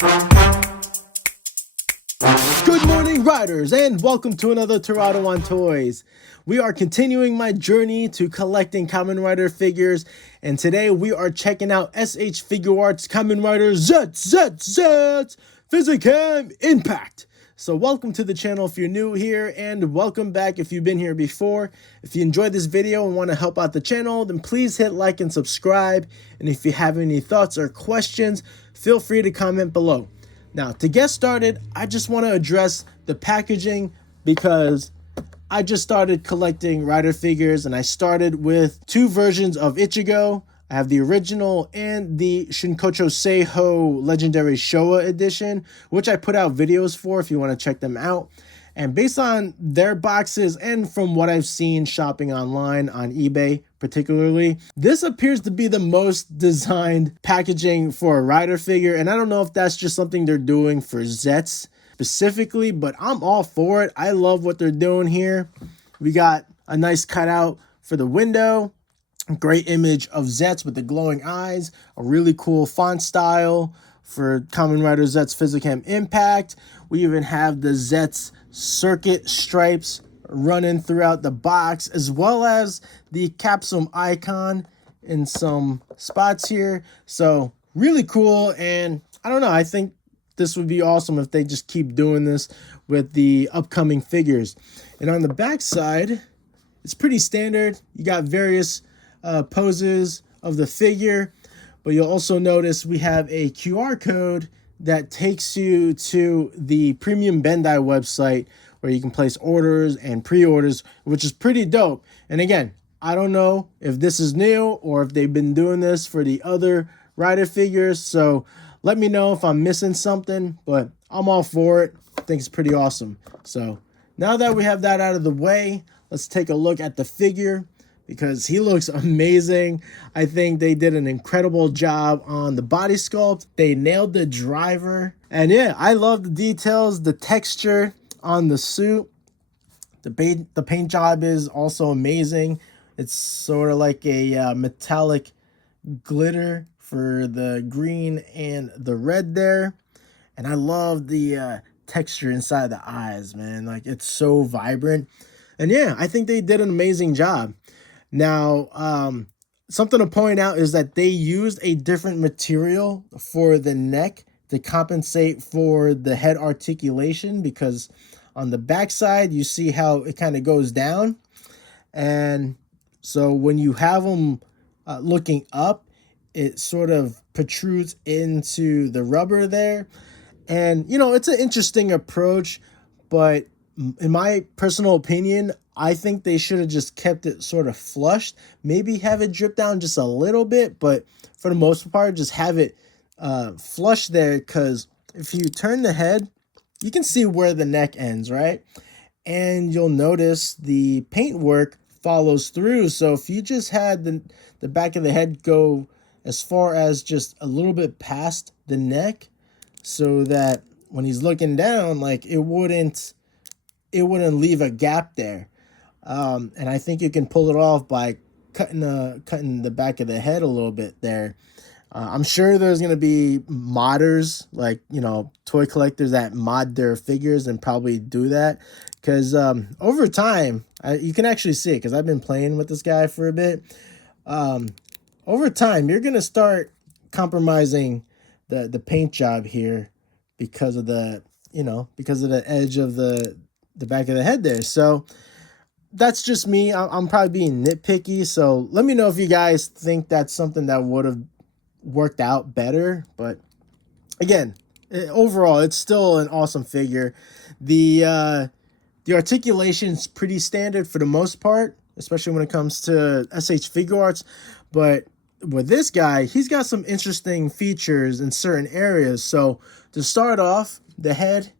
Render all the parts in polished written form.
Good morning, riders, and welcome to another Terado on Toyz. We are continuing my journey to collecting Kamen Rider figures, and today we are checking out S.H.Figuarts Kamenriderzeztz Physicam Impact. So welcome to the channel if you're new here, and welcome back if you've been here before. If you enjoyed this video and want to help out the channel, then please hit like and subscribe. And if you have any thoughts or questions, feel free to comment below. Now, to get started, I just want to address the packaging because I just started collecting rider figures, and I started with two versions of Ichigo. I have the original and the Shinkocho Seiho Legendary Showa edition, which I put out videos for if you want to check them out. And based on their boxes and from what I've seen shopping online on eBay particularly, this appears to be the most designed packaging for a rider figure. And I don't know if that's just something they're doing for Zeztz specifically, but I'm all for it. I love what they're doing here. We got a nice cutout for the window. Great image of Zeztz with the glowing eyes. A really cool font style for Kamenriderzeztz Physicam Impact. We even have the Zeztz circuit stripes running throughout the box, as well as the capsule icon in some spots here. So really cool, and I don't know, I think this would be awesome if they just keep doing this with the upcoming figures. And on the back side, it's pretty standard. You got various poses of the figure, but you'll also notice we have a QR code that takes you to the Premium Bandai website where you can place orders and pre-orders, which is pretty dope. And again, I don't know if this is new or if they've been doing this for the other rider figures, so let me know if I'm missing something, but I'm all for it. I think it's pretty awesome. So now that we have that out of the way, let's take a look at the figure, because he looks amazing. I think they did an incredible job on the body sculpt. They nailed the driver. And yeah, I love the details, the texture on the suit. The paint job is also amazing. It's sort of like a metallic glitter for the green and the red there. And I love the texture inside the eyes, man. Like, it's so vibrant. And yeah, I think they did an amazing job. Now, something to point out is that they used a different material for the neck to compensate for the head articulation, because on the back side, you see how it kind of goes down. And so when you have them looking up, it sort of protrudes into the rubber there. And, you know, it's an interesting approach, but in my personal opinion, I think they should have just kept it sort of flushed. Maybe have it drip down just a little bit, but for the most part, just have it flush there, because if you turn the head, you can see where the neck ends, right? And you'll notice the paintwork follows through. So if you just had the back of the head go as far as just a little bit past the neck, so that when he's looking down, like, it wouldn't leave a gap there. And I think you can pull it off by cutting the back of the head a little bit there. I'm sure there's going to be modders, like, you know, toy collectors that mod their figures and probably do that. Because over time, you can actually see it, because I've been playing with this guy for a bit. Over time, you're going to start compromising the paint job here because of the, you know, because of the edge of the back of the head there. So that's just me. I'm probably being nitpicky. So let me know if you guys think that's something that would have worked out better. But again, overall, it's still an awesome figure. The articulation's pretty standard for the most part, especially when it comes to S.H.Figuarts. But with this guy, he's got some interesting features in certain areas. So to start off, the head,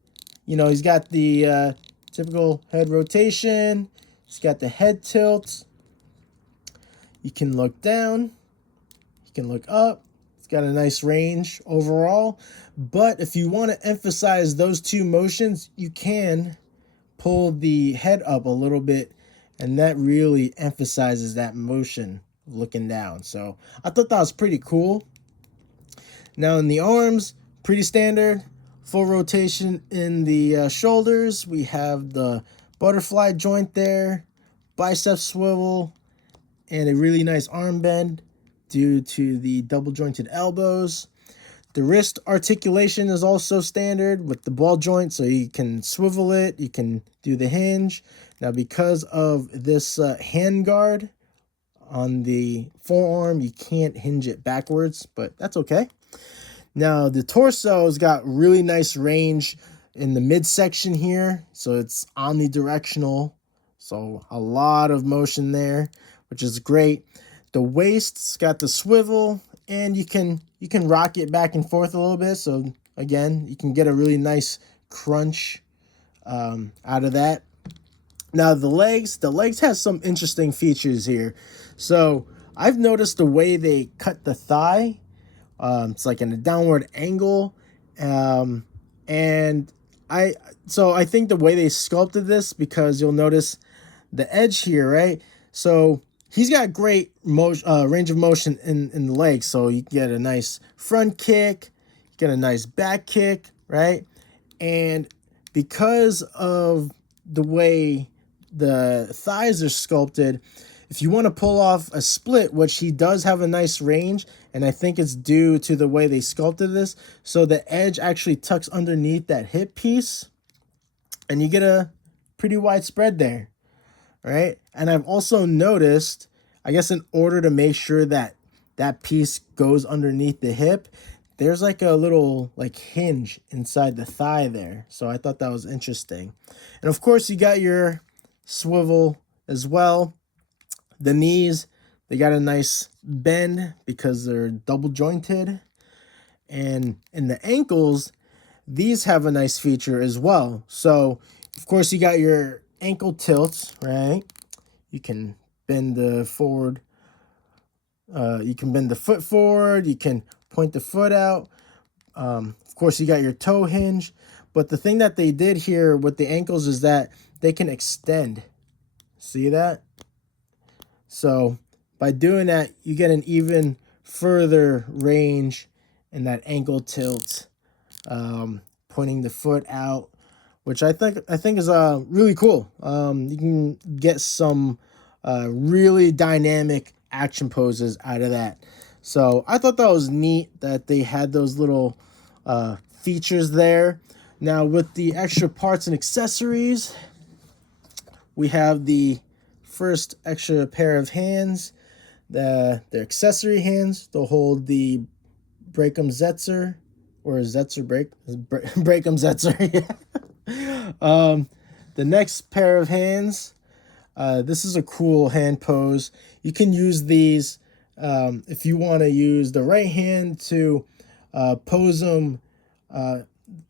you know, he's got the typical head rotation. He's got the head tilt. You can look down. You can look up. It's got a nice range overall. But if you want to emphasize those two motions, you can pull the head up a little bit, and that really emphasizes that motion looking down. So I thought that was pretty cool. Now in the arms, pretty standard. Full rotation in the shoulders. We have the butterfly joint there, bicep swivel, and a really nice arm bend due to the double jointed elbows. The wrist articulation is also standard with the ball joint, so you can swivel it, you can do the hinge. Now, because of this hand guard on the forearm, you can't hinge it backwards, but that's okay. Now, the torso's got really nice range in the midsection here, so it's omnidirectional, so a lot of motion there, which is great. The waist's got the swivel, and you can rock it back and forth a little bit. So again, you can get a really nice crunch out of that. Now the legs has some interesting features here. So I've noticed the way they cut the thigh. It's like in a downward angle, and I think the way they sculpted this, because you'll notice the edge here, right? So he's got great range of motion in the legs. So you get a nice front kick, you get a nice back kick, right? And because of the way the thighs are sculpted, if you want to pull off a split, which he does have a nice range, and I think it's due to the way they sculpted this, so the edge actually tucks underneath that hip piece, and you get a pretty wide spread there. Right? And I've also noticed, I guess in order to make sure that that piece goes underneath the hip, there's like a little like hinge inside the thigh there. So I thought that was interesting. And of course, you got your swivel as well. The knees, they got a nice bend because they're double jointed. And in the ankles, these have a nice feature as well. So of course, you got your ankle tilts, right? You can bend the forward. You can bend the foot forward. You can point the foot out. Of course, you got your toe hinge. But the thing that they did here with the ankles is that they can extend. See that? So by doing that, you get an even further range in that ankle tilt, pointing the foot out, which I think is really cool. You can get some really dynamic action poses out of that. So I thought that was neat that they had those little features there. Now with the extra parts and accessories, we have the first extra pair of hands. They're accessory hands. They'll hold the Zeztz or Zeztz break Zeztz. The next pair of hands, this is a cool hand pose. You can use these if you want to use the right hand to pose them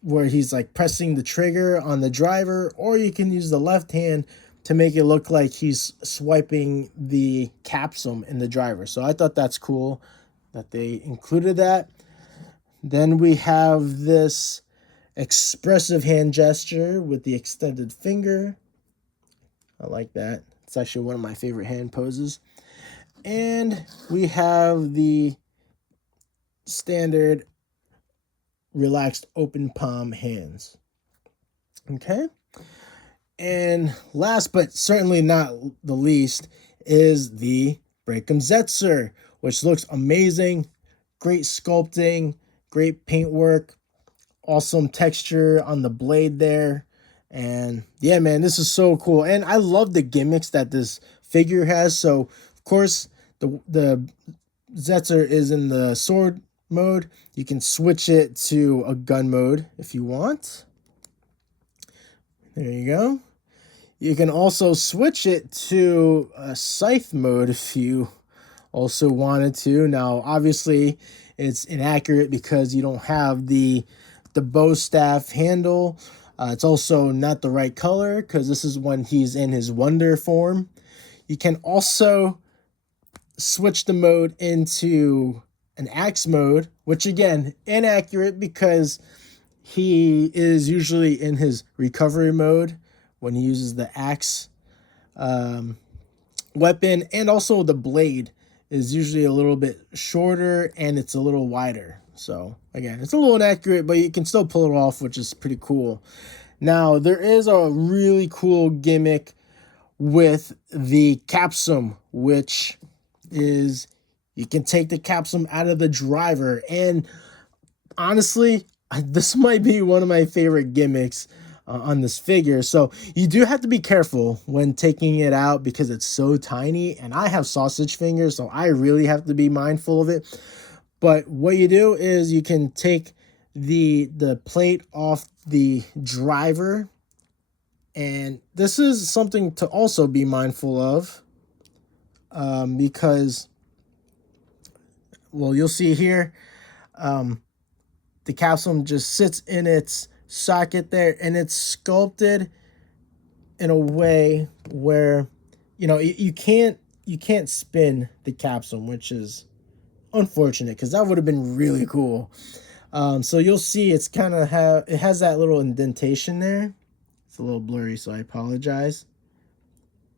where he's like pressing the trigger on the driver, or you can use the left hand to make it look like he's swiping the capsule in the driver. So I thought that's cool that they included that. Then we have this expressive hand gesture with the extended finger. I like that. It's actually one of my favorite hand poses. And we have the standard relaxed open palm hands. Okay. And last but certainly not the least is the Zeztz, which looks amazing. Great sculpting, great paintwork, awesome texture on the blade there. And yeah, man, this is so cool. And I love the gimmicks that this figure has. So of course, the Zeztz is in the sword mode. You can switch it to a gun mode if you want. There you go. You can also switch it to a scythe mode if you also wanted to. Now, obviously, it's inaccurate because you don't have the bow staff handle. It's also not the right color because this is when he's in his wonder form. You can also switch the mode into an axe mode, which again, inaccurate because he is usually in his recovery mode when he uses the axe weapon, and also the blade is usually a little bit shorter and it's a little wider. So again, it's a little inaccurate, but you can still pull it off, which is pretty cool. Now, there is a really cool gimmick with the capsum, which is you can take the capsum out of the driver. And honestly, this might be one of my favorite gimmicks on this figure. So you do have to be careful when taking it out because it's so tiny, and I have sausage fingers, so I really have to be mindful of it. But what you do is you can take the plate off the driver, and this is something to also be mindful of because, well, you'll see here, the capsule just sits in its socket there, and it's sculpted in a way where, you know, you can't spin the capsule, which is unfortunate because that would have been really cool. So you'll see it's kind of it has that little indentation there. It's a little blurry, so I apologize.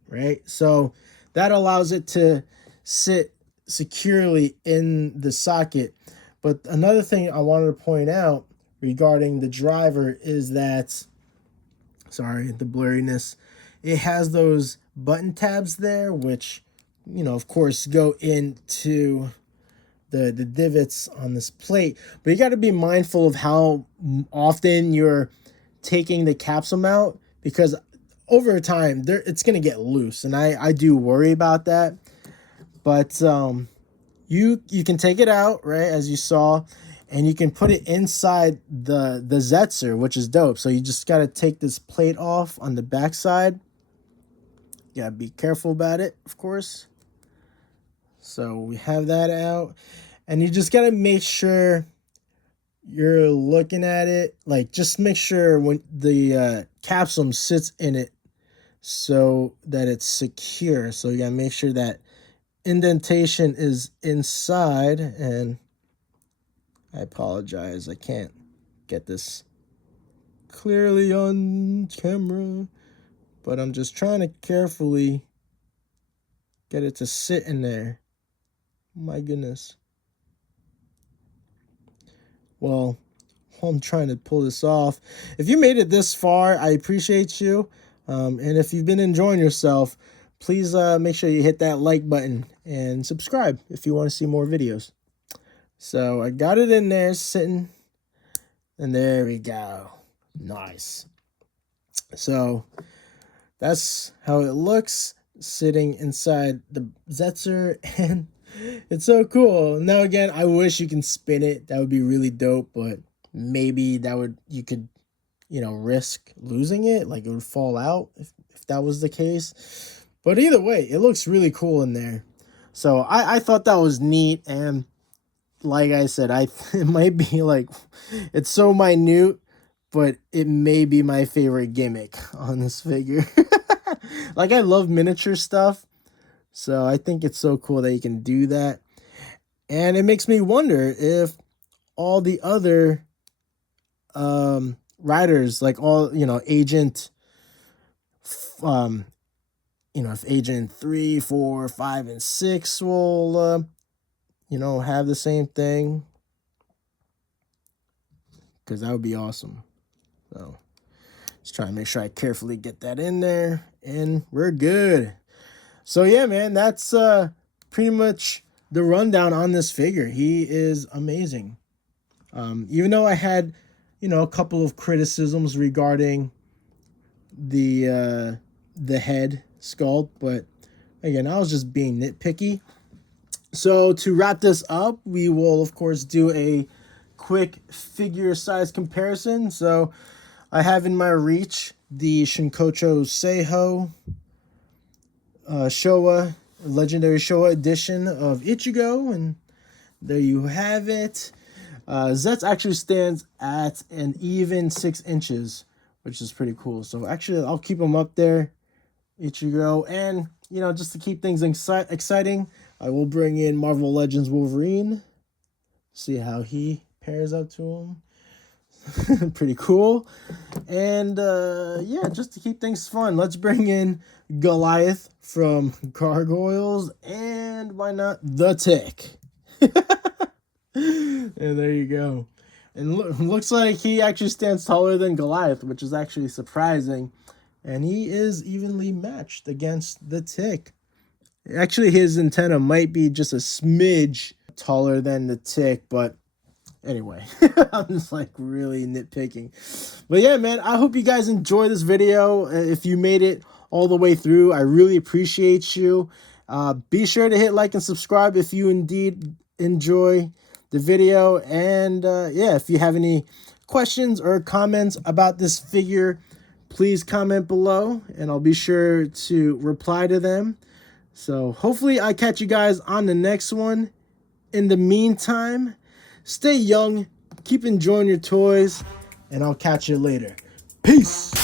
Right, so that allows it to sit securely in the socket. But another thing I wanted to point out regarding the driver is that, sorry, the blurriness, it has those button tabs there, which, you know, of course, go into the divots on this plate. But you got to be mindful of how often you're taking the capsule out, because over time it's going to get loose, and I do worry about that. But you can take it out, right, as you saw, and you can put it inside the Zeztz, which is dope. So you just got to take this plate off on the back side. You got to be careful about it, of course. So we have that out, and you just got to make sure you're looking at it, like, just make sure when the capsule sits in it so that it's secure. So you got to make sure that indentation is inside, and I apologize, I can't get this clearly on camera, but I'm just trying to carefully get it to sit in there. My goodness. Well, I'm trying to pull this off. If you made it this far, I appreciate you. And if you've been enjoying yourself, please make sure you hit that like button and subscribe if you want to see more videos. So I got it in there sitting, and there we go. Nice. So that's how it looks sitting inside the Zeztz, and it's so cool. Now again, I wish you can spin it. That would be really dope, but maybe you could, you know, risk losing it, like it would fall out if that was the case. But either way, it looks really cool in there. So I thought that was neat, and like I said, it might be like, it's so minute, but it may be my favorite gimmick on this figure. Like, I love miniature stuff, so I think it's so cool that you can do that. And it makes me wonder if all the other riders, like all, you know, Agent, you know, if Agent 3, 4, 5, and 6 will, you know, have the same thing, because that would be awesome. So just trying to make sure I carefully get that in there, and we're good. So yeah, man, that's pretty much the rundown on this figure. He is amazing. Even though I had, you know, a couple of criticisms regarding the head sculpt, but again, I was just being nitpicky. So to wrap this up, we will of course do a quick figure size comparison. So I have in my reach the Shinkocho Seiho Showa, Legendary Showa edition of Ichigo, and there you have it. Zeztz actually stands at an even 6 inches, which is pretty cool. So actually, I'll keep them up there, Ichigo, and, you know, just to keep things exciting, I will bring in Marvel Legends Wolverine, see how he pairs up to him. Pretty cool. And yeah, just to keep things fun, let's bring in Goliath from Gargoyles, and why not the Tick? And there you go. And looks like he actually stands taller than Goliath, which is actually surprising. And he is evenly matched against the Tick. Actually, his antenna might be just a smidge taller than the Tick, but anyway, I'm just like really nitpicking. But yeah, man, I hope you guys enjoy this video. If you made it all the way through, I really appreciate you. Be sure to hit like and subscribe if you indeed enjoy the video. And yeah, if you have any questions or comments about this figure, please comment below and I'll be sure to reply to them. So hopefully I catch you guys on the next one. In the meantime, stay young, keep enjoying your toys, and I'll catch you later. Peace!